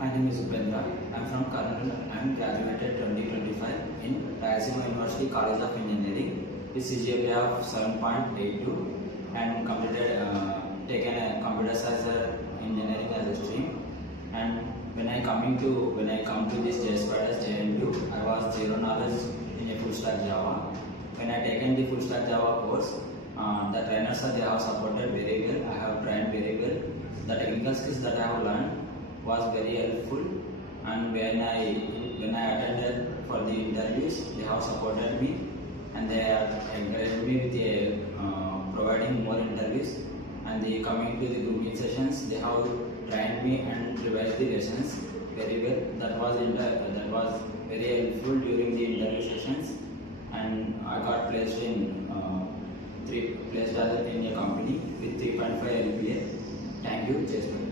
My name is A.UPENDRA. I am from Karnataka. I am graduated 2025 in Rayalaseema University College of Engineering with CGPA of 7.82 and completed taken a computer science engineering as a stream. And when I come to this Jspiders JNU, I was zero knowledge in a full stack Java. When I taken the full stack Java course, the trainers they have supported very well. I have trained very well. The technical skills that I have learned was very helpful, and when I attended for the interviews, they have supported me and they have encouraged me with providing more interviews, and they coming to the grouping sessions, they have trained me and revised the lessons very well. That was very helpful during the interview sessions, and I got placed as in a company with 3.5 LPA. Thank you, Jspiders.